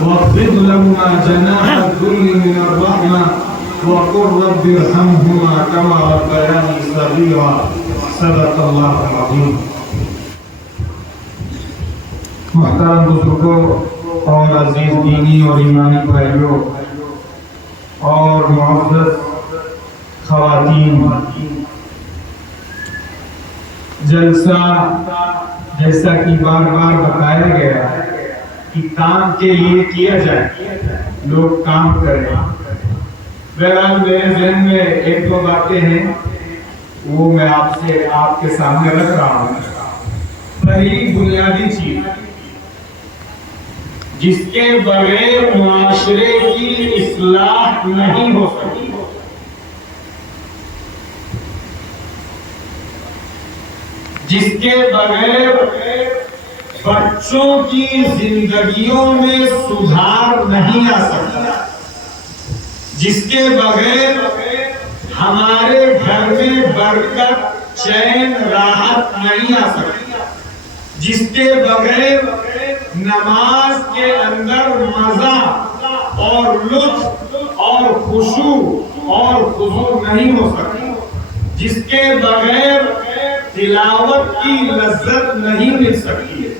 واخفض لهما جناح الذل من الرحمة وقل رب ارحمهما كما ربياني صغيرا صدق الله العظيم. محترم بزرگوں اور عزیز دینی اور ایمانی بھائیوں اور معزز خواتین، جلسہ جیسا کہ بار بار بتایا گیا کہ کام کے لیے کیا جائے، لوگ کام کریں. بہرحال میرے ذہن میں ایک دو باتیں ہیں، وہ میں آپ کے سامنے رکھ رہا ہوں. پہلی بنیادی چیز جس کے بغیر معاشرے کی اصلاح نہیں ہو سکتی، جس کے بغیر بچوں کی زندگیوں میں سدھار نہیں آ سکتا، جس کے بغیر ہمارے گھر میں برکت، چین، راحت نہیں آ سکتی، جس کے بغیر نماز کے اندر مزہ اور لطف اور خشوع اور خضوع نہیں ہو سکتی، جس کے بغیر تلاوت کی لذت نہیں مل سکتی ہے.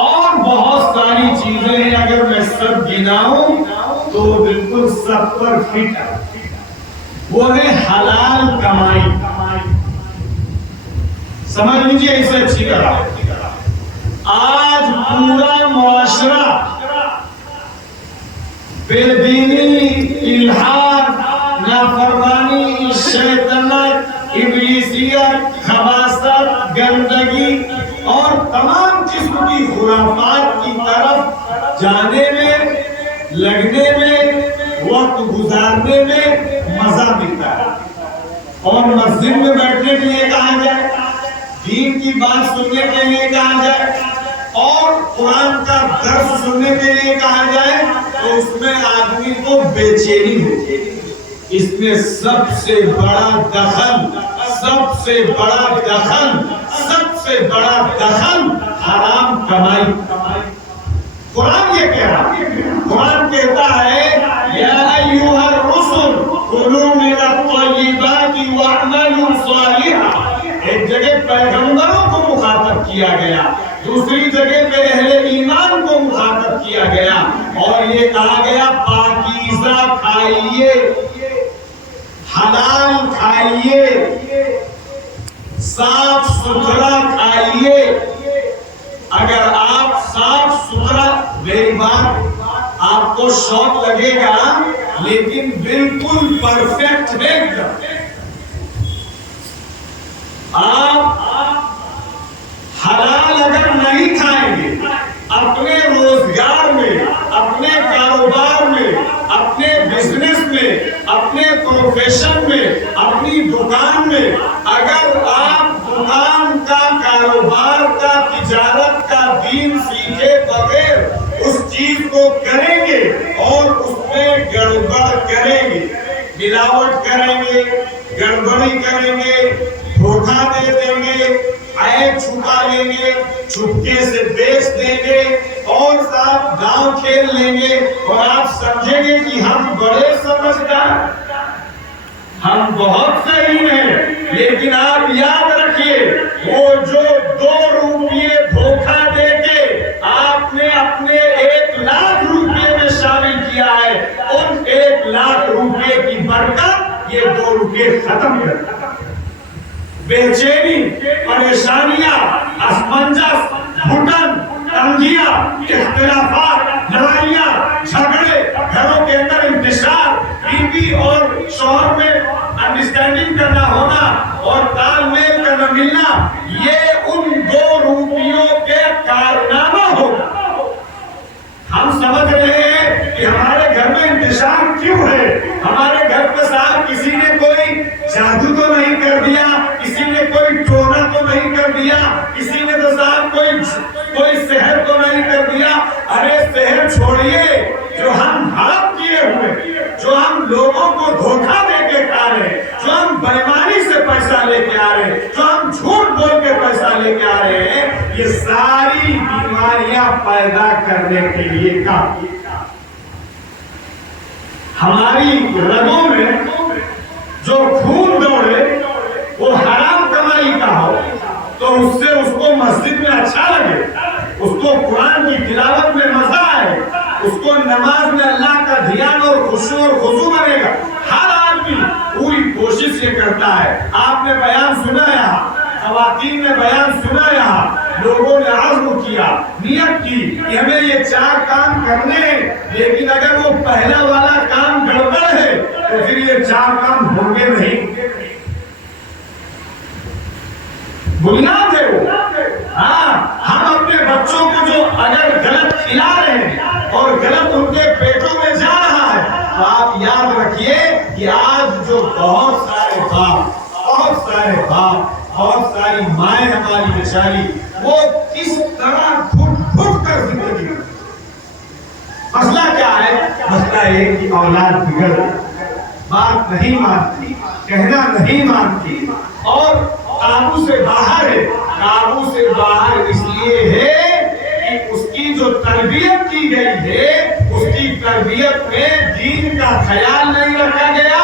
اور بہت ساری چیزیں ہیں، اگر میں سب گناؤں تو بالکل سب پر فٹ ہے. وہ ہے حلال کمائی. سمجھ لیجیے اسے اچھی طرح، آج پورا معاشرہ بے دینی، الحاد، نافرمانی، شیطنت، ابلیسیت، خباثت، گندگی اور تمام قسم کی خرافات کی طرف جانے میں، لگنے میں، وقت گزارنے میں مزہ ملتا ہے. اور مسجد میں بیٹھنے کے لیے کہا جائے، دین کی بات سننے کے لیے کہا جائے اور قرآن کا درس سننے کے لیے کہا جائے تو اس میں آدمی کو بے چینی ہوتی ہے. اس میں سب سے بڑا دخل حرام کمائی. قرآن یہ کہہ رہا ہے، قرآن کہتا ہے یا ایھا الرسل کلوا من الطیبات واعملوا صالحا. ایک جگہ پیغمبروں کو مخاطب کیا گیا، دوسری جگہ پہ اہل ایمان کو مخاطب کیا گیا، اور یہ کہا گیا پاکیزہ کھائیے، حلال کھائیے، صاف ستھرا کھائیے. اگر آپ صاف ستھرا، میری بات آپ کو شوق لگے گا لیکن بالکل پرفیکٹ ہے. آپ حلال اگر نہیں کھائیں گے، اپنے روزگار میں، اپنے کاروبار میں، اپنے بزنس میں، اپنے پروفیشن میں، اپنی دکان میں اگر آپ دکان کا، کاروبار کا، تجارت کا دین سیکھے بغیر اس چیز کو کریں گے اور اس میں گڑبڑ کریں گے، ملاوٹ کریں گے، گڑبڑی کریں گے، دھوکہ دے دیں گے، عیب چھپا لیں گے، چھپکے سے بیچ دیں گے اور صاحب گاؤں کھیل لیں گے اور آپ سمجھیں گے کہ ہم بڑے سمجھدار، ہم بہت صحیح ہیں. لیکن آپ یاد رکھیے، وہ جو 2 روپیے دھوکہ دے کے آپ نے اپنے 1,00,000 روپیے میں شامل کیا ہے، ان 1,00,000 روپیے کی برکت یہ 2 روپیے ختم کر دیں. بے چینی، پریشانیاں، اسمنجس، گھٹن، تنگیاں، اختلافات، لڑائیاں، جھگڑے، گھروں کے اندر انتشار، بیوی اور شوہر میں انڈرسٹینڈنگ کا نہ ہونا اور تال میل کا نہ ملنا، یہ ان 2 روپیوں کے کارنامہ ہوگا. ہم سمجھ رہے ہیں کہ ہمارے گھر میں انتشار کیوں ہے، ہمارے گھر پر صاحب کسی نے کوئی جادو تو نہیں کر دیا، کسی نے کوئی ٹونا تو نہیں کر دیا، کسی نے تو صاحب کوئی سحر تو نہیں کر دیا. ارے سحر چھوڑیے، جو ہم ہاتھ کیے ہوئے، جو ہم لوگوں کو دھوکہ دے کے آ رہے ہیں، جو ہم بےایمانی سے پیسہ لے کے آ رہے ہیں، جو ہم جھوٹ بول کے پیسہ لے کے آ رہے ہیں، یہ ساری بیماریاں پیدا کرنے کے لیے کافی ہے۔ ہماری رگوں میں جو خون دوڑے وہ حرام کمائی کا ہو تو اس سے اس کو مسجد میں اچھا لگے، اس کو قرآن کی تلاوت میں مزہ آئے، اس کو نماز میں اللہ کا دھیان اور خشوع اور خضوع بنے گا۔ ہر آدمی پوری کوشش یہ کرتا ہے۔ آپ نے بیان سنا یہاں، خواتین نے بیان سنا یہاں، لوگوں نے عزم کیا، نیت کی کہ ہمیں یہ 4 کام کرنے ہیں، لیکن اگر وہ پہلا والا کام گڑبڑ ہے تو پھر یہ 4 کام ہوں گے نہیں۔ بنیاد ہے وہ۔ ہاں، ہم اپنے بچوں کو جو اگر غلط کھلا رہے ہیں اور غلط ان کے پیٹوں میں جا رہا ہے تو آپ یاد رکھیے کہ آج جو بہت سارے باپ، بہت ساری مائیں ہماری بیچاری، وہ کس طرح گھٹ گھٹ کر زندگی میں، مسئلہ کیا ہے؟ مسئلہ یہ کہ اولاد بگڑ، بات نہیں مانتی، کہنا نہیں مانتی اور قابو سے باہر ہے۔ قابو سے باہر اس لیے ہے کہ اس کی جو تربیت کی گئی ہے، اس کی تربیت میں دین کا خیال نہیں رکھا گیا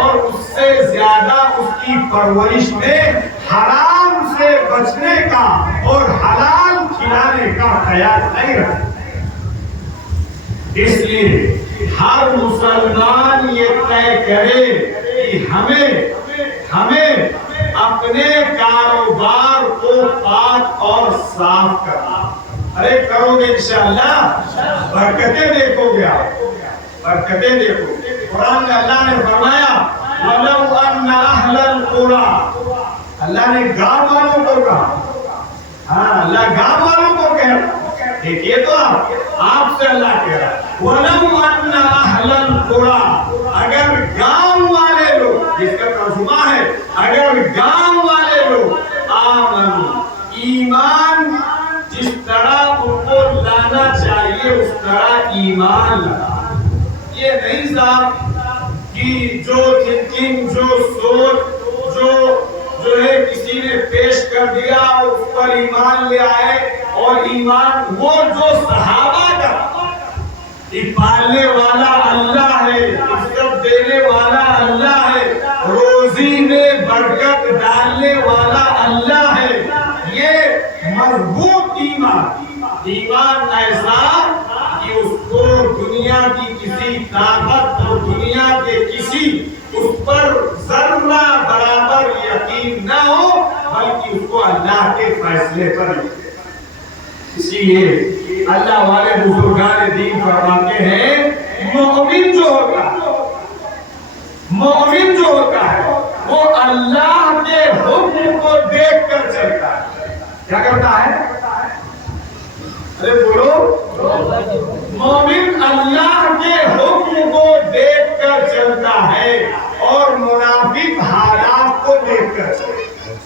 اور اس سے زیادہ اس کی پرورش میں حرام سے بچنے کا اور حلال کھلانے کا خیال نہیں رکھا۔ اس لیے ہر مسلمان یہ طے کرے کہ ہمیں اپنے کاروبار کو پاک اور صاف کرنا۔ ارے کرو گے انشاءاللہ برکتیں دیکھو گے، برکتیں دیکھو۔ قرآن میں اللہ نے فرمایا وَلَوْ أَنَّ أَهْلَ الْقُرَىٰ، اللہ نے گاؤں والوں کو کہا، ہاں اللہ گاؤں والوں کو کہہ رہا، دیکھیے تو آپ سے اللہ کہہ رہا وَلَوْ أَنَّ أَهْلَ الْقُرَىٰ، اگر گاؤں والے لوگ، جس کا ترجمہ ہے اگر گاؤں والے لوگ آمنوا، ایمان جس طرح ان کو لانا چاہیے اس طرح ایمان لانا۔ یہ نہیں صاحب کہ جو سوچ جو ہے کسی نے پیش کر دیا اور اس پر ایمان لے آئے، اور ایمان وہ جو صحابہ کا پالنے والا اللہ ہے، عزت دینے والا اللہ ہے، روزی میں برکت ڈالنے والا اللہ ہے، یہ مضبوط ایمان ایسا کہ اس کو دنیا کی کسی طاقت اور دنیا کے کسی اس پر ذرہ برابر یقین نہ ہو، بلکہ اس کو اللہ کے فیصلے پر یقین۔ اسی لیے اللہ والے بزرگان دین فرماتے ہیں مومن جو ہوتا ہے وہ اللہ کے حکم کو دیکھ کر چلتا ہے۔ کیا کرتا ہے؟ ارے بولو، مومن اللہ کے حکم کو دیکھ کر چلتا ہے اور منافق حالات کو دیکھ کر چلتا ہے۔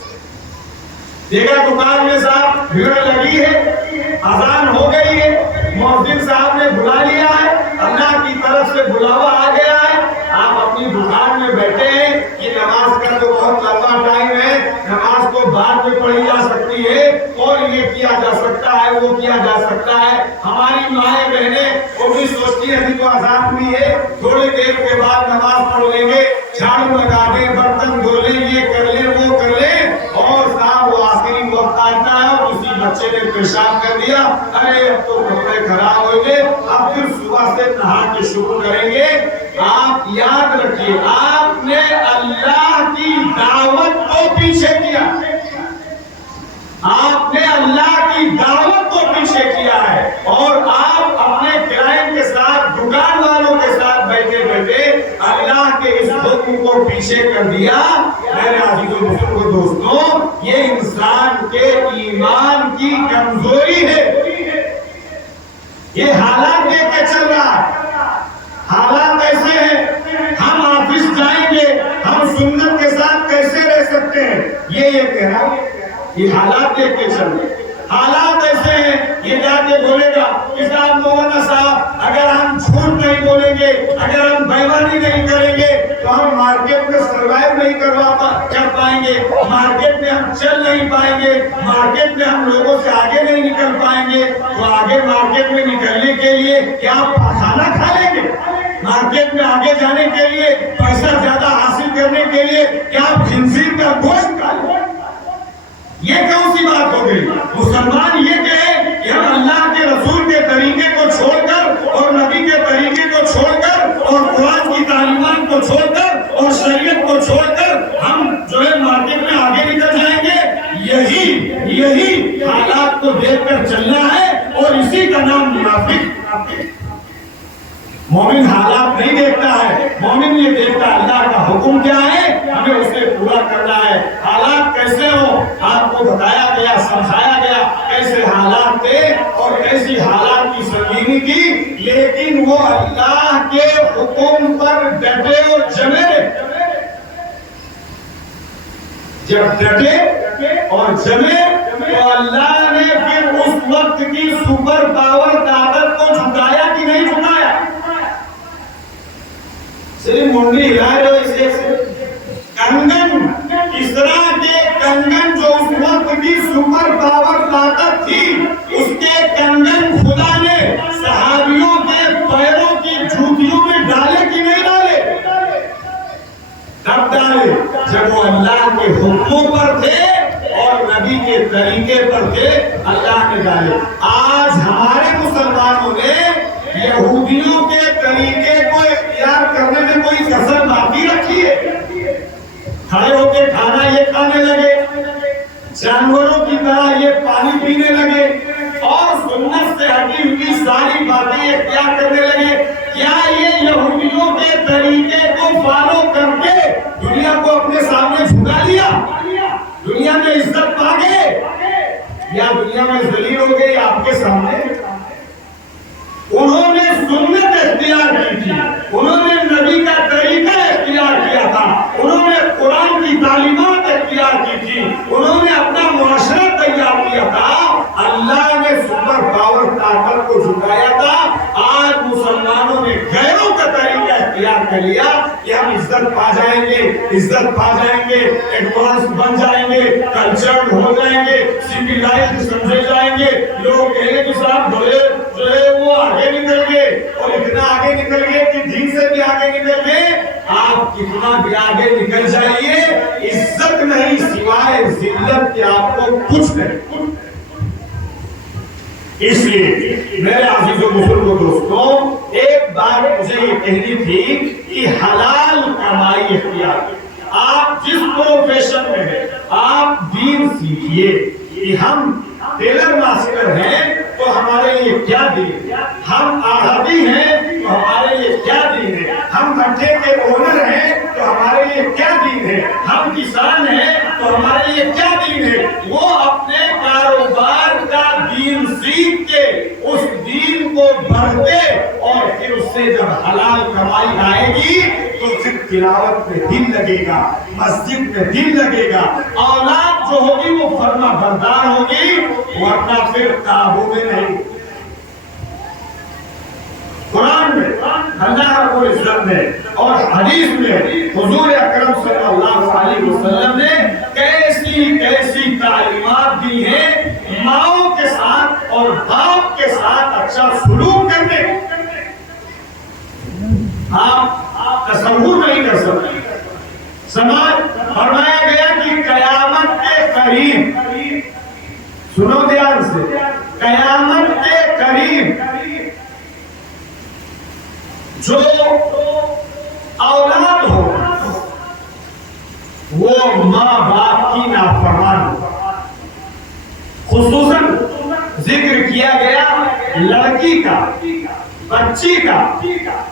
دیکھا دکان میں صاحب بھیڑ لگی ہے، اذان ہو گئی ہے، مؤذن صاحب نے بلا لیا ہے، اللہ کی طرف سے بلاوا آ گیا ہے، آپ اپنی دکان میں بیٹھے ہیں کہ نماز کا تو بہت لمبا ٹائم ہے، نماز تو بعد میں پڑھی جا سکتی ہے اور یہ کیا جا سکتا ہے وہ کیا جا سکتا ہے۔ ہماری مائیں بہنیں وہ بھی سوچتی ہیں ابھی تو اذان ہوئی ہے، تھوڑی دیر کے بعد نماز پڑھ لیں گے، جھاڑو لگا دیں، برتن دھو لیں، یہ کر لیں وہ کر لیں، اور صاحب وہ آخری وقت آتا ہے اور کسی بچے نے پیشاب کر دیا، ارے اب تو کپڑے خراب ہو گئے، اب پھر صبح سے نہا کے شروع کریں گے۔ آپ یاد رکھیے آپ نے اللہ کی دعوت کو پیچھے کیا، آپ نے اللہ کی دعوت کو پیچھے کیا ہے، اور آپ اپنے کلائنٹ کے ساتھ دکان والوں کے ساتھ بیٹھے بیٹھے اللہ کے اس حکم کو پیچھے کر دیا۔ میرے عزیز و بزرگوں دوستوں، یہ انسان کے ایمان کی کمزوری ہے۔ یہ حالات دیکھ کے چل رہا ہے، حالات ایسے ہیں، ہم آفس جائیں گے، ہم سنت کے ساتھ کیسے رہ سکتے ہیں، یہ کہہ رہا ہے۔ یہ حالات دیکھ کے چل رہے، حالات ایسے ہیں، یہ جا کے بولے گا کہ صاحب مولانا صاحب اگر ہم جھوٹ نہیں بولیں گے، اگر ہم بےایمانی نہیں کریں گے تو ہم مارکیٹ میں نہیں کر پائیں گے، مارکیٹ میں ہم چل نہیں پائیں گے، مارکیٹ میں ہم لوگوں سے آگے نہیں نکل پائیں گے، تو آگے مارکیٹ میں نکلنے کے لیے کیا آپ کھانا کھا لیں گے؟ مارکیٹ میں آگے جانے کے لیے، پیسہ زیادہ حاصل کرنے کے لیے کیا آپ خنزیر کا گوشت کھا لیں؟ یہ کون سی بات ہو گئی؟ مسلمان یہ کہے کہ ہم اللہ کے رسول کے طریقے کو چھوڑ کر اور نبی کے طریقے کو چھوڑ کر اور قرآن کی تعلیمات کو چھوڑ کر اور شریعت کو چھوڑ کر ہم جو ہے مارکیٹ میں آگے نکل جائیں گے، یہی حالات کو دیکھ کر چلنا ہے، اور اسی کا نام منافق۔ مومن حالات نہیں دیکھتا ہے، مومن یہ دیکھتا ہے اللہ کا حکم کیا ہے، ہمیں اسے پورا کرنا ہے۔ حالات کیسے ہو آپ کو بتایا گیا، سمجھایا گیا کیسے حالات تھے اور کیسی حالات کی سنگینی تھی، لیکن وہ اللہ کے حکم پر ڈٹے اور جمے رہے۔ جب ڈٹے اور جمے تو اللہ نے پھر اس وقت کی سپر پاور طاقت کو جھکایا کہ نہیں جھکایا؟ صرف منڈی ہلائے ہو اسے کنگن، کسرا کے کنگن جو اس وقت کی سپر پاور طاقت تھی، اس کے کنگن خدا نے صحابیوں کے پیروں کی جوتیوں میں ڈالے کہ نہیں ڈالے؟ تب ڈالے جب وہ اللہ کے حکموں پر تھے اور نبی کے طریقے پر تھے، اللہ نے ڈالے۔ آج ہمارے مسلمانوں نے یہودیوں کے طریقے کو اختیار کرنے میں کوئی کسر باقی رکھی ہے؟ کھڑے ہو کے کھانا یہ کھانے لگے، جانوروں کی طرح یہ پانی پینے لگے، اور سنت سے ہٹی ہوئی ساری باتیں اختیار کرنے لگے۔ کیا یہ یہودیوں کے طریقے کو فالو کر کے دنیا کو اپنے سامنے جھکا لیا؟ دنیا میں عزت پا گئے یا دنیا میں ذلیل ہو گئے آپ کے سامنے؟ انہوں نے سنت اختیار کی تھی، انہوں نے نبی کا طریقہ اختیار کیا تھا، انہوں نے قرآن کی تعلیمات اختیار کی تھی، انہوں نے اپنا معاشرہ تیار کیا تھا، اللہ نے سپر پاور طاقت کو جھکایا تھا۔ آج مسلمانوں نے غیروں کا طریقہ اختیار کر لیا کہ ہم عزت پا جائیں گے، عزت پا جائیں گے، ایڈوانس بن جائیں گے، کلچرڈ ہو جائیں گے، سویلائزڈ سمجھے جائیں گے۔ لوگ کہنے کے ساتھ بڑے جو ہے وہ آگے نکل گئے، اور اتنا آگے نکل گئے کہ دین سے بھی آگے نکل گئے۔ آپ کتنا بھی آگے نکل جائیے، عزت نہیں سوائے ذلت کے آپ کو کچھ نہیں۔ اس لیے میرے عزیز و بزرگوں دوستوں، ایک بات مجھے یہ کہنی تھی کہ حلال کمائی اختیار، آپ جس پروفیشن میں ہیں آپ دین سیکھیے کہ ہم ٹیلر ماسٹر ہیں تو ہمارے لیے کیا دین ہے، ہم آہادی ہیں تو ہمارے لیے کیا دین ہے، ہم بھٹے کے اونر ہیں تو ہمارے لیے کیا دین ہے، ہم کسان ہیں تو ہمارے لیے کیا دین ہے۔ وہ اپنے کاروبار کا دین سیکھ کے اس دین کو بڑھتے، اور پھر اس سے جب حلال کمائی آئے گی تو پھر تلاوت میں دل لگے گا، مسجد میں دل لگے گا، اولاد جو ہوگی وہ فرما بردار ہوگی، ورنہ پھر قابو میں نہیں۔ قرآن میں اللہ رب العزت نے اور حدیث میں حضور اکرم صلی اللہ علیہ وسلم نے کیسی کیسی تعلیمات دی ہیں ماؤں کے ساتھ اور باپ کے ساتھ اچھا سلوک کرنے۔ آپ تصور نہیں کر سکتے۔ سماج فرمایا گیا کہ قیامت کے قریب، سنو دھیان سے، قیامت کے قریب جو اولاد ہو وہ ماں باپ کی نافرمان ہو۔ خصوصاً ذکر کیا گیا لڑکی کا، بچی کا۔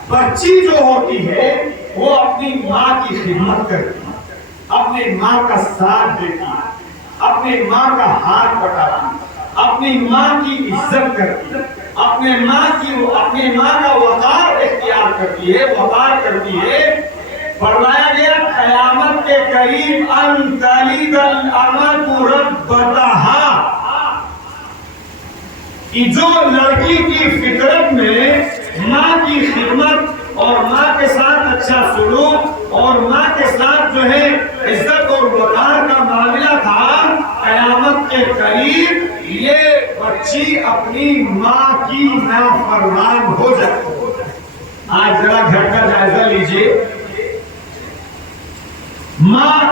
بچی جو ہوتی ہے وہ اپنی ماں کی خدمت کرتی ہے، اپنی ماں کا ساتھ دیتی ہے، اپنی ماں کا ہاتھ بٹاتی ہے، اپنی ماں کی عزت کرتی ہے، اپنے ماں کا وقار اختیار کرتی ہے، وقار کرتی ہے۔ فرمایا گیا قیامت کے قریب ان تلد الامۃ ربتہا، کہ جو لڑکی کی فطرت میں ماں کی خدمت اور ماں کے ساتھ اچھا سلوک اور ماں کے ساتھ جو ہے قریب یہ بچی اپنی ماں کی نافرمان ہو جائے. آج ذرا گھر کا جائزہ لیجئے. ماں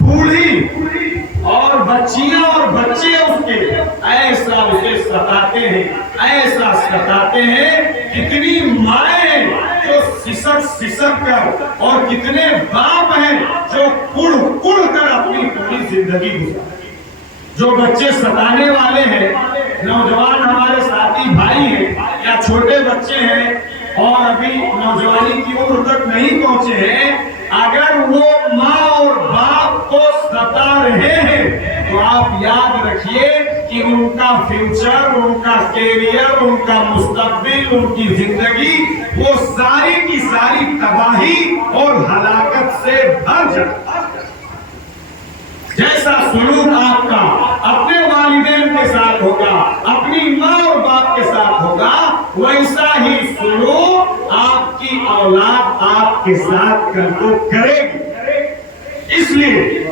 بوڑھی اور بچیاں اور بچے اس کے ایسا اسے ستاتے ہیں، ایسا ستاتے ہیں. کتنی مائیں جو سسک کر اور کتنے باپ ہیں جو کڑ کر اپنی پوری زندگی گزارتے. جو بچے ستانے والے ہیں، نوجوان ہمارے ساتھی بھائی ہیں یا چھوٹے بچے ہیں اور ابھی نوجوانی کی عمر تک نہیں پہنچے ہیں، اگر وہ ماں اور باپ کو ستا رہے ہیں تو آپ یاد رکھیے کہ ان کا فیوچر، ان کا کیریئر، ان کا مستقبل، ان کی زندگی وہ ساری کی ساری تباہی اور ہلاکت سے بھر جائے. جیسا سلوک آپ کا اپنے والدین کے ساتھ ہوگا، اپنی ماں اور باپ کے ساتھ ہوگا، ویسا ہی سلوک آپ کی اولاد آپ کے ساتھ کرے گی. اس لیے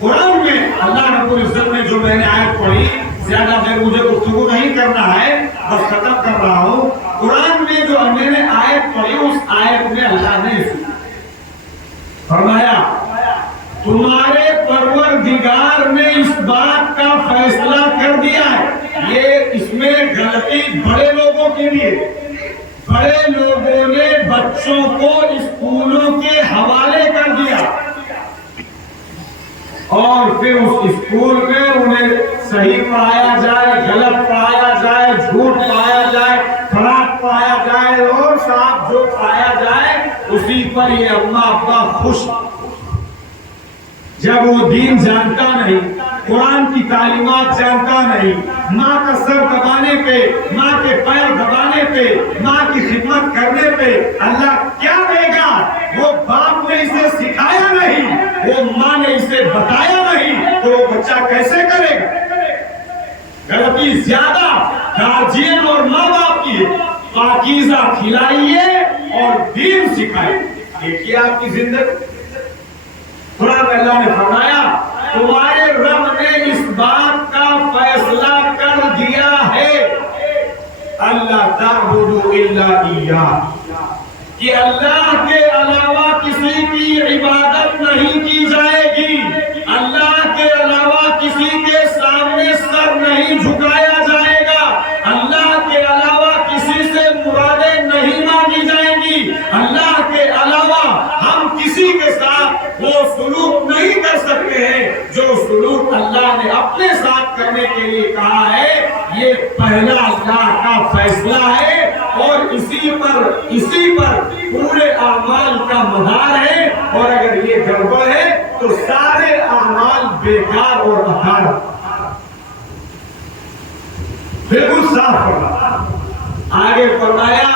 قرآن میں اللہ رب العزت نے جو میں نے آیت پڑھی، زیادہ دیر مجھے گفتگو نہیں کرنا ہے، بس ختم کر رہا ہوں. قرآن میں جو میں نے آیت پڑھی، اس آیت میں اللہ نے فرمایا تمہارے پروردگار نے اس بات کا فیصلہ کر دیا ہے. یہ اس میں غلطی بڑے لوگوں کی بھی ہے. بڑے لوگوں نے بچوں کو اسکولوں کے حوالے کر دیا اور پھر اس اسکول میں انہیں صحیح پڑھایا جائے، غلط پڑھایا جائے، جھوٹ پڑھایا جائے، فراڈ پڑھایا جائے اور صاحب جو پڑھایا جائے اسی پر یہ اماں ابا خوش. جب وہ دین جانتا نہیں، قرآن کی تعلیمات جانتا نہیں، ماں کا سر دبانے پہ، ماں کے پیر دبانے پہ، ماں کی خدمت کرنے پہ اللہ کیا دے گا؟ وہ باپ نے اسے سکھایا نہیں، وہ ماں نے اسے بتایا نہیں، تو وہ بچہ کیسے کرے گا؟ غلطی زیادہ گارجین اور ماں باپ کی ہے. پاکیزہ کھلائیے اور دین سکھائیے. دیکھیے آپ کی زندگی. قرآن میں اللہ نے فرمایا تمہارے رب نے اس بات کا فیصلہ کر دیا ہے اللہ تعبدوا الا ایاہ، کہ اللہ کے علاوہ کسی کی عبادت نہیں کی جائے گی، اللہ کے علاوہ کسی کے سامنے سر نہیں جھکایا جائے گا، اللہ کے علاوہ کسی سے مرادیں نہیں مانگی جائیں گی، اللہ کے علاوہ ہم کسی کے ساتھ وہ سلوک نہیں کر سکتے ہیں جو سلوک اللہ نے اپنے ساتھ کرنے کے لیے کہا ہے. یہ پہلا اللہ کا فیصلہ ہے اور اسی پر پورے اعمال کا مدار ہے. اور اگر یہ گڑبڑ ہے تو سارے اعمال بیکار اور بکار. بالکل صاف فرمایا. آگے فرمایا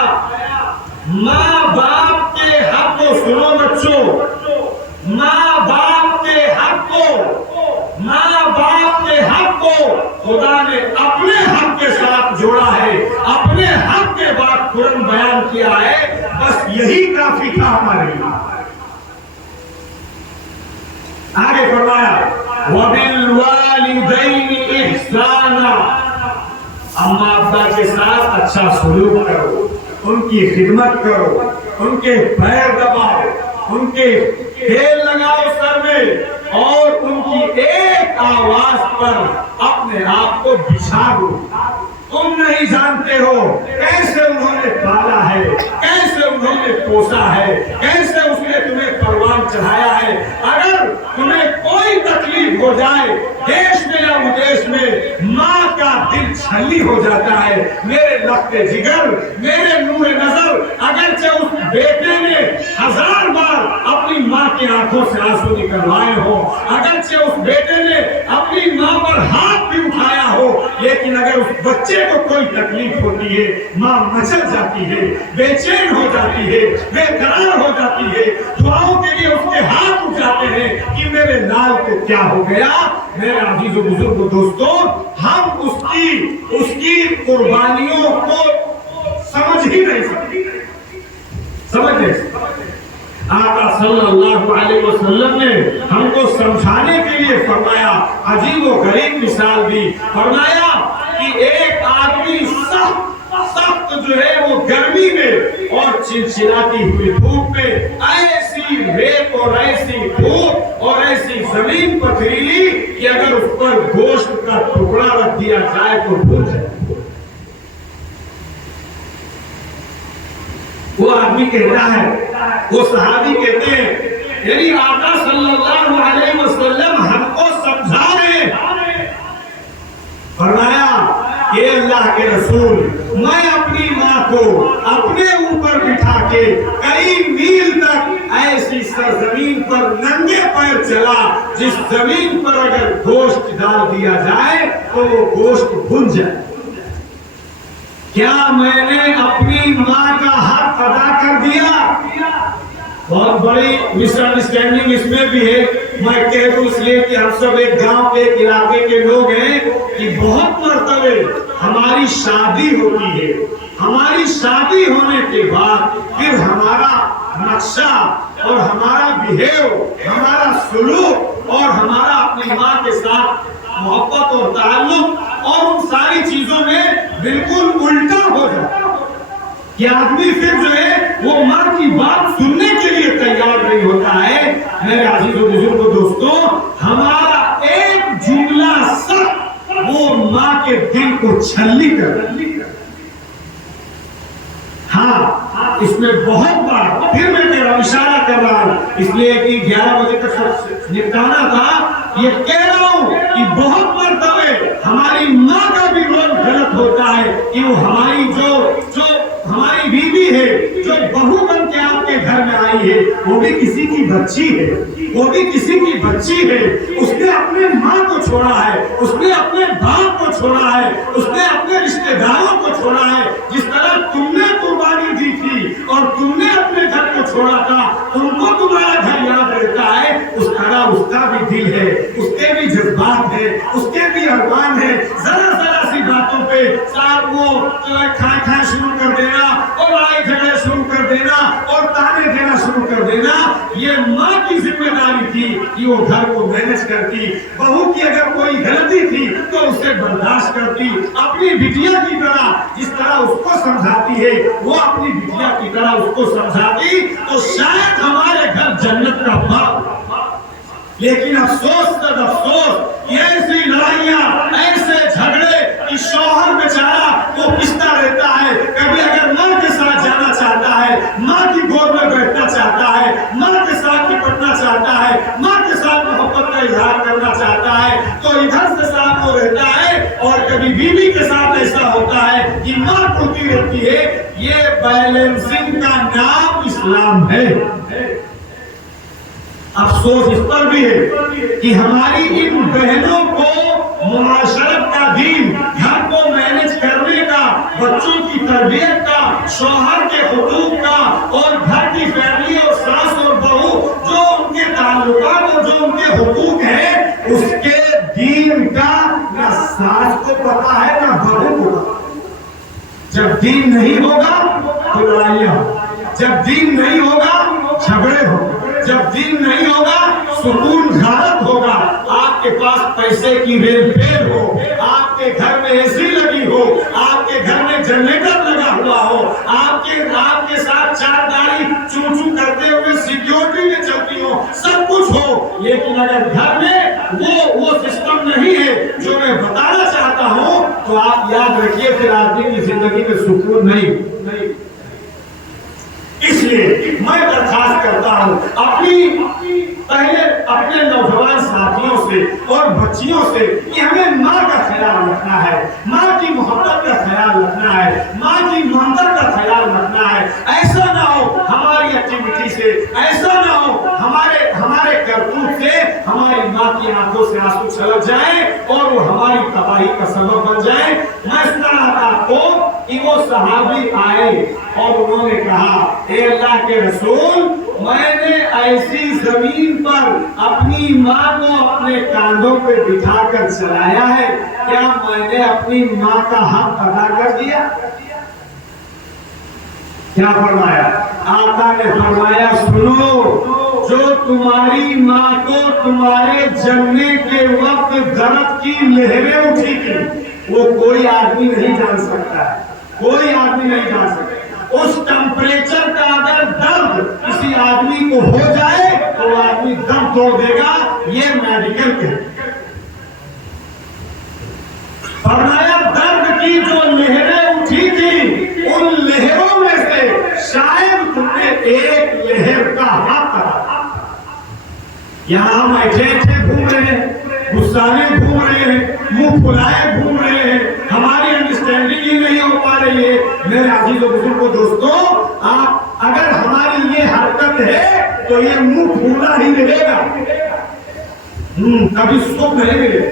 ماں باپ کے حق کو سنو بچوں، ماں باپ کے حق کو، ماں باپ کے حق کو خدا نے اپنے حق کے ساتھ جوڑا ہے، اپنے حق کے بعد قرآن بیان کیا ہے. بس یہی کافی تھا ہمارے لیے. آگے فرمایا وَبِالْوَالِدَيْنِ إِحْسَانًا، اماں ابا کے ساتھ اچھا سلوک کرو، ان کی خدمت کرو، ان کے پیر دباؤ، ان کے تیل لگاؤ سر میں اور ان کی ایک آواز پر اپنے آپ کو بچھا دو. تم نہیں جانتے ہو کیسے انہوں نے پالا ہے، کیسے انہوں نے پوسا ہے، کیسے اس نے تمہیں پروان چڑھایا ہے. اگر تمہیں کوئی تکلیف ہو جائے دیش میں یا ودیش میں، ماں کا دل چھلی ہو جاتا ہے. میرے لخت جگر، میرے نور نظر، اگرچہ اس بیٹے نے 1000 بار اپنی ماں کی آنکھوں سے آنسو نکلوائے ہو، اگرچہ اس بیٹے نے اپنی ماں پر ہاتھ بھی اٹھایا ہو، لیکن اگر اس بچے کو کوئی تکلیف ہوتی ہے ماں مچل جاتی ہے، بے چین ہو جاتی ہے، بے قرار ہو جاتی ہے. دعاؤں کے لیے اس کے ہاتھ اٹھ جاتے ہیں کہ میرے لال کو کیا ہو گیا. میرے عزیز و بزرگ دوستوں، ہم اس کی قربانیوں کو سمجھ ہی نہیں سکتے، سمجھ نہیں سکتے. آقا صلی اللہ علیہ وسلم نے ہم کو سمجھانے کے لیے فرمایا، عجیب و غریب مثال دی، فرمایا کہ ایک آدمی سخت جو ہے وہ گرمی میں اور چلچلاتی ہوئی دھوپ میں ایسی ریت اور ایسی دھوپ اور ایسی زمین پتھریلی کہ اگر اس پر گوشت کا ٹکڑا رکھ دیا جائے تو بھول جائے۔ وہ آدمی کہتا ہے، وہ صحابی کہتے ہیں، یعنی آقا صلی اللہ علیہ وسلم ہم کو سمجھا رہے ہیں، فرمایا کہ اللہ کے رسول، میں اپنی ماں کو اپنے اوپر بٹھا کے کئی میل تک ایسی سرزمین پر ننگے پیر چلا جس زمین پر اگر گوشت ڈال دیا جائے تو وہ گوشت بھن جائے۔ کیا میں نے اپنی ماں کا حق ادا کر دیا؟ بہت بڑی مس انڈرسٹینڈنگ اس میں بھی ہے، میں کہہ دوں اس لیے کہ ہم سب ایک گاؤں کے ایک علاقے کے لوگ ہیں کہ بہت مرتبہ ہماری شادی ہوتی ہے، ہماری شادی ہونے کے بعد پھر ہمارا نقشہ اور ہمارا بیہیو، ہمارا سلوک اور ہمارا اپنی ماں کے ساتھ محبت اور تعلق اور ان ساری چیزوں میں بالکل الٹا ہو جاتا ہے کہ آدمی پھر جو ہے وہ ماں کی بات سننے کے لیے تیار نہیں ہوتا ہے۔ میرے عزیز و بزرگوں دوستوں، ہمارا ایک جملہ سخت وہ ماں کے دل کو چھلنی کر، ہاں اس میں بہت بار پھر میں تیرا اشارہ کر رہا ہوں اس لیے کہ 11 بجے تک نپٹانا تھا، یہ کہہ رہا ہوں کہ بہت مرتبہ ہماری ماں کا بھی رول غلط ہوتا ہے کہ وہ ہماری جو ہماری بیوی ہے، جو بہو بن کے آپ کے گھر میں آئی ہے، وہ بھی کسی کی بچی ہے، وہ بھی کسی کی بچی ہے، اس نے اپنے ماں کو چھوڑا ہے، اس نے اپنے باپ کو چھوڑا ہے، اس نے اپنے رشتہ داروں کو چھوڑا ہے۔ جس طرح تم نے قربانی دی تھی اور تم نے اپنے گھر کو چھوڑا تھا، تم کو تمہارا گھر یاد رہتا ہے، اس طرح اس کا بھی دل ہے، اس کے بھی جذبات ہے، اس کے بھی ارمان ہے۔ ذرا سی باتوں پہ صاحب وہ کھائے شروع کر دینا اور لڑائی جھگڑے شروع کر دینا اور تانے دینا شروع کر دینا، یہ ماں کی ذمہ داری تھی کہ وہ گھر کو مینج کرتی، بہو کی اگر کوئی غلطی تھی تو اسے برداشت کرتی، اپنی بٹیا کی طرح جس طرح اس کو سمجھاتی ہے وہ اپنی بٹیا کی طرح اس کو سمجھاتی تو شاید ہمارے گھر جنت کا باغ۔ لیکن افسوس تک افسوس، یہ ایسی لڑائیاں، ایسے جھگڑے کہ شوہر بیچارہ وہ پستا رہتا ہے، کبھی اگر ماں کے ساتھ جانا چاہتا ہے، ماں کی گود میں بیٹھنا چاہتا ہے، ماں کے ساتھ لپٹنا چاہتا ہے، ماں کے ساتھ محبت کا اظہار کرنا چاہتا ہے تو ادھر سے ساتھ وہ رہتا ہے، اور کبھی بیوی کے ساتھ ایسا ہوتا ہے کہ ماں ٹوٹی رہتی ہے۔ یہ بیلنسنگ کا نام اسلام ہے۔ افسوس اس پر بھی ہے کہ ہماری ان بہنوں کو معاشرت کا دین، گھر کو مینج کرنے کا، بچوں کی تربیت کا، شوہر کے حقوق کا اور گھر کی فیملی اور ساس اور بہو جو ان کے تعلقات اور جو ان کے حقوق ہیں اس کے دین کا نہ ساس کو پتا ہے نہ بہو کو پتا۔ جب دین نہیں ہوگا تو لڑائیاں، جب دین نہیں ہوگا جھگڑے ہوگا، جب دین نہیں ہوگا سکون غارت ہوگا۔ آپ کے پاس پیسے کی ریل پھیل ہو، آپ کے گھر میں اے سی لگی ہو، آپ کے گھر میں جنریٹر لگا ہوا ہو، آپ کے ساتھ چار گاڑی چوں چوں کرتے ہوئے سیکیورٹی میں چلتی ہو، سب کچھ ہو، لیکن اگر گھر میں وہ سسٹم نہیں ہے جو میں بتانا چاہتا ہوں تو آپ یاد رکھیے پھر آدمی کی زندگی میں سکون نہیں۔ اس لیے میں درخواست کرتا ہوں پہلے اپنے نوجوان ساتھیوں سے اور بچیوں سے کہ ہمیں ماں کا خیال رکھنا ہے، ماں کی محبت کا خیال رکھنا ہے، ماں کی ممتا کا خیال رکھنا ہے۔ ایسا نہ ہو ہماری ایکٹیویٹی سے، ایسا نہ ہو ہمارے کرتوت سے ہماری ماں کی آنکھوں سے آنسو چھلک جائیں اور وہ ہماری تباہی کا سبب بن جائیں۔ میں سنا رہا تھا کو کہ وہ صحابی آئے اور انہوں نے کہا، اے اللہ کے رسول، میں نے ایسی زمین پر اپنی ماں کو اپنے کاندھوں پہ بٹھا کر چلایا ہے، کیا میں نے اپنی ماں کا حق ادا کر دیا؟ کیا فرمایا؟ آقا نے فرمایا سنو، جو تمہاری ماں کو تمہارے جننے کے وقت درد کی لہریں اٹھی تھی وہ کوئی آدمی نہیں جان سکتا ہے، کوئی آدمی نہیں جان سکتا۔ اس ٹمپریچر کا اگر درد کسی آدمی کو ہو جائے تو وہ آدمی دم توڑ دے گا، یہ میڈیکل کے فرمایا درد کی جو لہریں اٹھی تھی ان لہروں میں سے شاید تم نے ایک لہر کا حق کرا۔ یہاں ہم ایٹھے گھوم رہے ہیں، غصانے گھوم رہے ہیں، منہ پھلائے گھوم رہے ہیں، ہماری انڈرسٹینڈنگ ہی نہیں ہو پا رہی ہے۔ میرے عزیز و بزرگوں دوستوں، آپ اگر ہماری یہ حرکت ہے تو یہ منہ پھولا ہی رہے گا، کبھی سکھ نہیں ملے،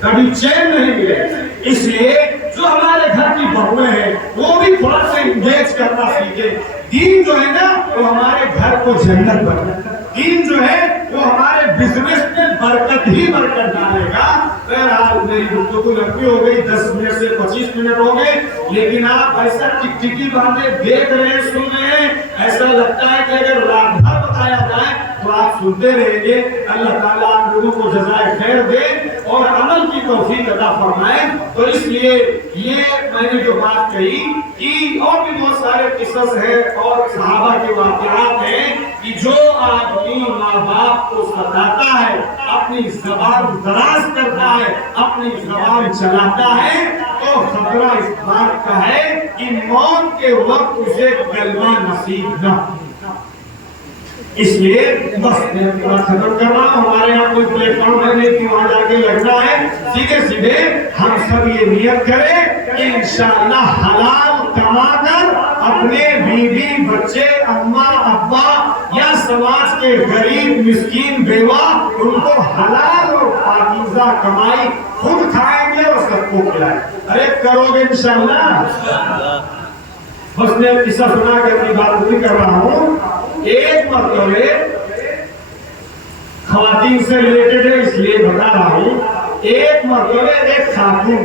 کبھی چین نہیں ملے۔ اس لیے جو ہمارے گھر کی بہویں ہیں وہ بھی تھوڑا سا انگیج کرنا سیکھے۔ دین جو ہے نا وہ ہمارے گھر کو جنت بنائے، دین جو ہے وہ ہمارے بزنس میں برکت ہی برکت ڈالے گا۔ بہرحال میری گفتگو لمبی ہو گئی، 10 منٹ سے 25 منٹ ہو گئے، لیکن آپ ایسا ٹکٹکی باندھے دیکھ رہے ہیں، سن رہے ہیں، ایسا لگتا ہے کہ اگر رات بھر بتایا جائے تو آپ سنتے رہیں گے۔ اللہ تعالیٰ آپ لوگوں کو جزائے خیر دے اور عمل کی توفیق عطا فرمائے۔ تو اس لیے یہ میں نے جو بات کہی کہ اور بھی بہت سارے قصص ہیں اور صحابہ کے واقعات ہیں کہ جو آدمی ماں باپ کو ستاتا ہے، اپنی زبان دراز کرتا ہے، اپنی زبان چلاتا ہے، تو خطرہ اس بات کا ہے کہ موت کے وقت اسے کلمہ نصیب نہ ہو۔ اس لیے بس میں بات ختم کر رہا ہوں۔ ہمارے یہاں کوئی پلیٹ فارم ہے کہ وہاں جا کے لگنا ہے، سیدھے سیدھے ہم سب یہ نیت کریں کہ انشاءاللہ حلال کما کر اپنے بیوی بچے اماں ابا یا سماج کے غریب مسکین بیوہ ان کو حلال اور پاکیزہ کمائی خود کھائیں گے اور سب کو کھلائیں۔ ارے کرو گے انشاءاللہ؟ بس میں قصہ سنا کے اپنی بات پوری کر رہا ہوں۔ ایک مرتبہ خواتین سے ریلیٹڈ ہے اس لیے بتا رہا ہوں۔ ایک مرتبہ ایک خاتون،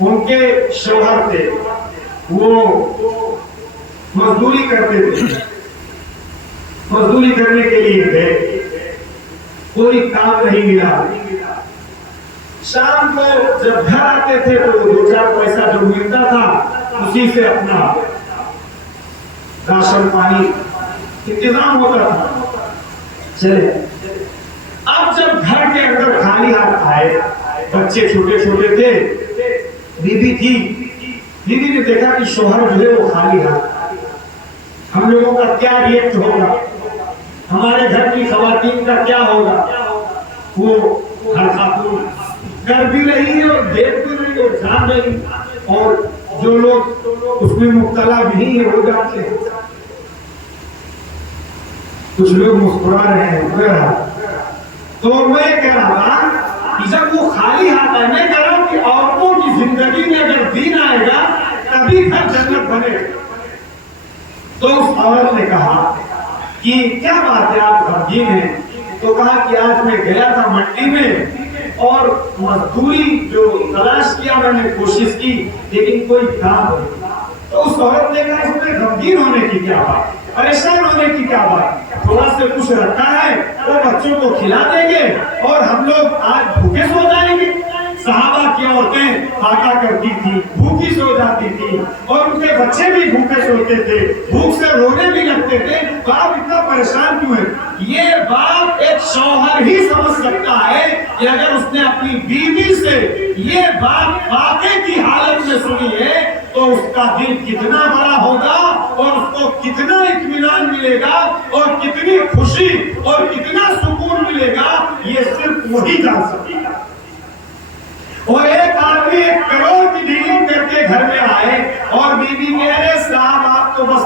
ان کے شوہر تھے، وہ مزدوری کرتے تھے، مزدوری کرنے کے لیے گئے، کوئی کام نہیں ملا۔ شام کو جب گھر آتے تھے تو 2-4 پیسہ جو ملتا تھا اسی سے اپنا راشن پانی انتظام ہوتا تھا۔ چلے اب جب گھر کے اندر خالی ہاتھ آئے، بچے چھوٹے چھوٹے تھے، بیوی تھی، بیوی نے دیکھا کہ شوہر جو ہے وہ خالی ہاتھ، ہم لوگوں کا کیا ریئیکٹ ہوگا، ہمارے گھر کی خواتین کا کیا ہوگا۔ وہ ہر خاتون کر بھی رہی ہے اور دیکھ بھی رہی اور جان رہی، اور جو لوگ اس میں مبتلا بھی نہیں ہو جاتے ہیں۔ کچھ لوگ مسکرا رہے ہیں۔ تو میں کہہ رہا تھا کہ جب وہ خالی ہاتھ ہے، میں کہہ رہا ہوں کہ عورتوں کی زندگی میں اگر دین آئے گا تبھی گھر جنت بنے گا۔ تو اس عورت نے کہا کہ کیا بات ہے آپ غمگین ہیں؟ تو کہا کہ آج میں گیا تھا منڈی میں اور مزدوری جو تلاش کیا میں نے کوشش کی لیکن کوئی کام نہیں۔ تو اس عورت نے کہا اس میں غمگین ہونے کی کیا بات، پریشان ہونے کی کیا بات، تھوڑا سے کچھ رکھا ہے وہ بچوں کو کھلا دیں گے اور ہم لوگ آج بھوکے سو جائیں گے۔ صحابہ کی عورتیں پاکا کرتی تھی، بھوکی سو جاتی تھی اور ان کے بچے بھی بھوکے سوتے تھے، بھوک سے رونے بھی لگتے تھے، تو آپ اتنا پریشان کیوں ہیں؟ یہ بات ایک شوہر ہی سمجھ سکتا ہے کہ اگر اس نے اپنی بیوی سے یہ بات واقعے کی حالت میں سنی ہے تو اس کا دل کتنا بڑا ہوگا اور اس کو کتنا اطمینان ملے گا اور کتنی خوشی اور کتنا سکون ملے گا، یہ صرف وہی جان سکے گا۔ اور ایک آدمی 1 کروڑ کی ڈیلنگ کر کے گھر میں آئے اور بیوی کہہ رہے صاحب آپ تو بس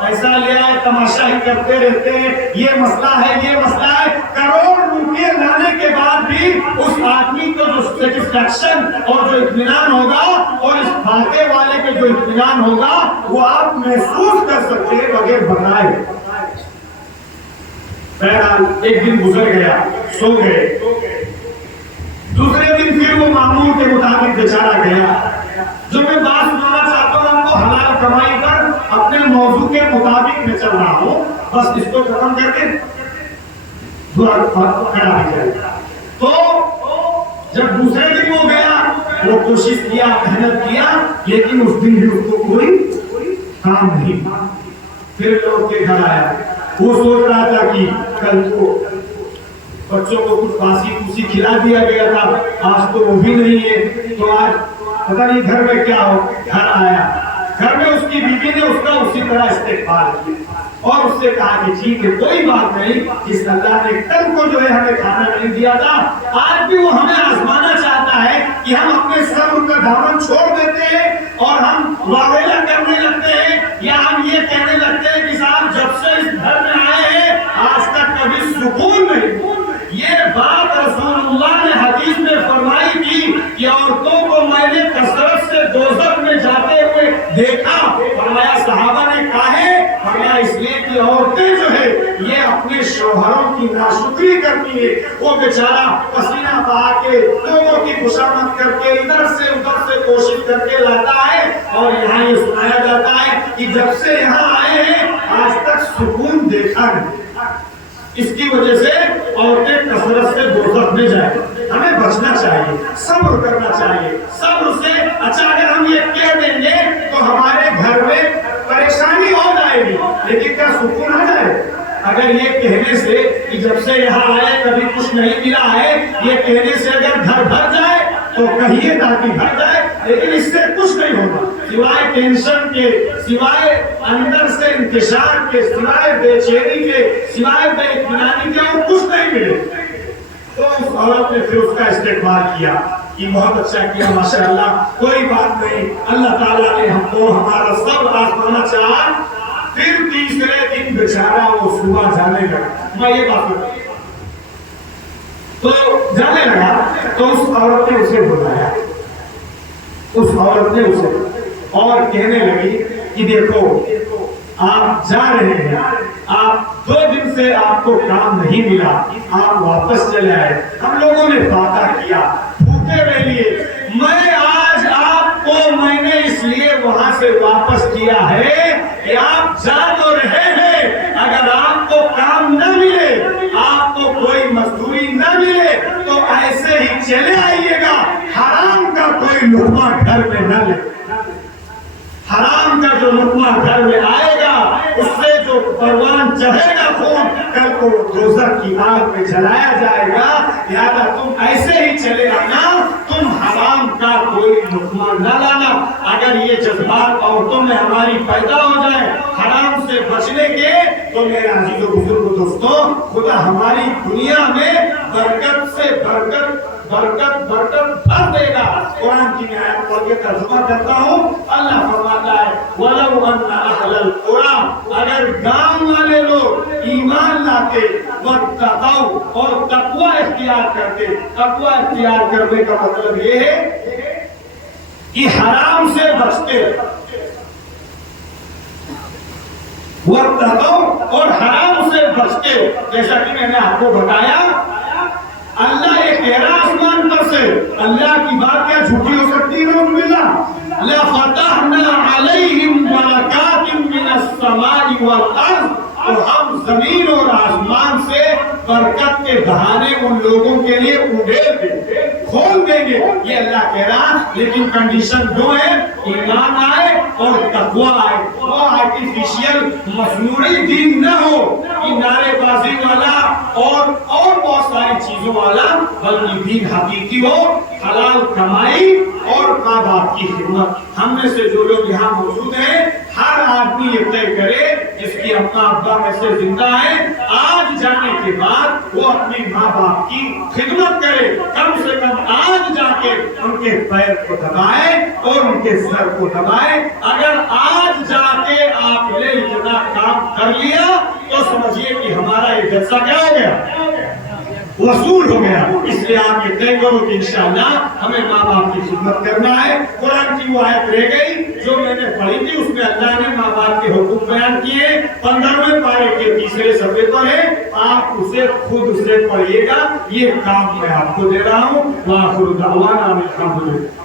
پیسہ لے آئے، تماشا ہی کرتے رہتے ہیں، یہ مسئلہ ہے یہ مسئلہ ہے۔ 1 کروڑ روپے لانے کے بعد بھی اس آدمی کو جو سیٹسفیکشن اور جو اطمینان ہوگا اور اس بھاگے والے کے جو اطمینان ہوگا وہ آپ محسوس کر سکتے ہیں بغیر بتائے۔ بہرحال ایک دن گزر گیا، سو گئے، دوسرے دن پھر وہ معمول کے مطابق بیچارہ گیا۔ جو میں بات سنانا چاہتا ہوں، ہم کو حلال کمائی پر اپنے موضوع کے مطابق میں چل رہا ہوں، بس اس کو ختم کر کے کھڑا ہو جائے. تو جب دوسرے دن وہ گیا، وہ کوشش کیا، محنت کیا، لیکن اس دن بھی اس کو کوئی کام نہیں. پھر لوٹ کے گھر آیا. وہ سوچ رہا تھا کہ کل کو بچوں کو کچھ باسی کسی کھلا دیا گیا تھا، آج تو وہ بھی نہیں ہے، تو آج پتہ نہیں گھر میں کیا ہو. گھر آیا، گھر میں اس کی بیوی نے اس کا اسی طرح استقبال کیا اور اس سے کہا کہ ٹھیک ہے کوئی بات نہیں، جس اللہ نے کل کو جو ہے ہمیں کھانا نہیں دیا تھا، آج بھی وہ ہمیں آزمانا چاہتا ہے کہ ہم اپنے صبر کا دامن چھوڑ دیتے ہیں اور ہم واویلا کرنے لگتے ہیں، یا ہم یہ کہنے لگتے ہیں کہ صاحب جب سے اس گھر میں آئے ہیں آج تک کبھی سکون نہیں. یہ بات رسول اللہ نے حدیث میں فرمائی تھی کہ عورتوں کو میں نے کثرت سے دوزخ میں جاتے ہوئے دیکھا. فرمایا صحابہ نے کہا ہے، فرمایا اس لیے کہ عورتیں جو ہے یہ اپنے شوہروں کی ناشکری کرتی ہے. وہ بیچارہ پسینہ بہا کے لوگوں کی خوشامد کر کے ادھر سے ادھر سے کوشش کر کے لاتا ہے، اور یہاں یہ سنایا جاتا ہے کہ جب سے یہاں آئے ہیں آج تک سکون دیکھا نہیں. اس کی وجہ سے عورتیں کثرت سے دوزخ میں جائیں. ہمیں بچنا چاہیے، صبر کرنا چاہیے. صبر سے اچھا اگر ہم یہ کہہ دیں گے تو ہمارے گھر میں پریشانی ہو جائے گی، لیکن کیا سکون آ جائے؟ اگر یہ کہنے سے کہ جب سے یہاں آئے کبھی کچھ نہیں ملا ہے، یہ کہنے سے اگر گھر بھر جائے تو کہیے تاکہ بھر جائے، لیکن اس سے کچھ نہیں ہوگا سوائے ٹینشن کے، سوائے اندر سے انتشار کے، سوائے بے چینی کے، سوائے بے اطمینانی کے اور کچھ نہیں ملے. تو اس عورت نے پھر اس کا استقبال کیا کہ بہت اچھا کیا، ماشاءاللہ، کوئی بات نہیں، اللہ تعالیٰ نے ہم کو ہمارا سب آزمانا چاہا. پھر تیسرے دن بیچارہ وہ صبح جانے لگا. میں یہ بات کروں تو جانے لگا تو اس عورت نے اسے بلایا، اس عورت نے اسے اور کہنے لگی کہ دیکھو آپ جا رہے ہیں، آپ 2 دن سے آپ کو کام نہیں ملا، آپ واپس چلے آئے، ہم لوگوں نے وعدہ کیا، بھوکے رہ لیے. میں نے اس لیے وہاں سے واپس کیا ہے کہ آپ جا تو رہے ہیں، اگر آپ کو کام نہ ملے، آپ کو کوئی مزدوری نہ ملے تو ایسے ہی چلے آئیے گا. حرام کا کوئی لقمہ گھر میں نہ لے. حرام کا جو لقمہ گھر میں آئے گا اس سے جو پروان چڑھے گا خون، کل کو دوزخ کی آگ میں جلایا جائے گا. لہذا تم ایسے ہی چلے آنا، تم حرام کا کوئی لقمہ نہ لانا. اگر یہ جذبات عورتوں میں ہماری پیدا ہو جائے حرام سے بچنے کے، تو میرے عزیز و بزرگ دوستوں، خدا ہماری دنیا میں برکت سے برکت بھر دے گا. قرآن کی میں آیت پڑھ کے ترجمہ کرتا ہوں. اللہ فرماتا ہے وَلَوْ أَنَّ أَهْلَ الْقُرَىٰ، اگر گاؤں والے لوگ ایمان لاتے، وَاتَّقَوْا، اور تقوی اختیار کرتے. تقوی اختیار کرنے کا مطلب یہ ہے کہ حرام سے بچتے، وَاتَّقَوْا، اور حرام سے بچتے. جیسا کہ میں نے آپ کو بتایا، اللہ ایک کہہ رہا آسمان پر سے، اللہ کی بات کیا جھوٹی ہو سکتی ہے؟ نعوذ باللہ. لَفَتَحْنَا عَلَيْهِمْ بَرَكَاتٍ مِّنَ السَّمَاءِ وَالْأَرْضِ، اور ہم زمین اور آسمان سے برکت کے بہانے ان لوگوں کے لیے اڈھیل دیں گے، کھول دیں گے. یہ اللہ کہہ رہا، لیکن کنڈیشن دو ہے، ایمان آئے اور تقوی آئے. وہ آرٹیفیشل مصنوعی دین نہ ہو کہ نعرے بازی والا اور بہت ساری چیزوں والا، بلکہ دین حقیقی ہو، حلال کمائی اور ماں باپ کی خدمت. ہم میں سے جو لوگ یہاں موجود ہیں، ہر آدمی یہ طے کرے جس کی اپنا ابا میں سے زندہ ہے، آج جانے کے بعد وہ اپنی ماں باپ کی خدمت کرے. کم سے کم آج جا کے ان کے پیر کو دبائے اور ان کے سر کو دبائے. اگر آج جا کے آپ نے اتنا کام کر لیا تو سمجھیے کہ ہمارا یہ جلسہ کیا ہو گیا؟ وصول ہو گیا. اس لیے آپ یہ طے کرو کہ انشاءاللہ ہمیں ماں باپ کی خدمت کرنا ہے. قرآن کی وہ آیت رہ گئی جو میں نے پڑھی تھی، اس میں اللہ نے ماں باپ کے حقوق بیان کیے. 15ویں پارے کے تیسرے صفحے پر ہے، آپ اسے خود سے پڑھیے گا. یہ کام میں آپ کو دے رہا ہوں. وآخر دعوانا الحمدللہ.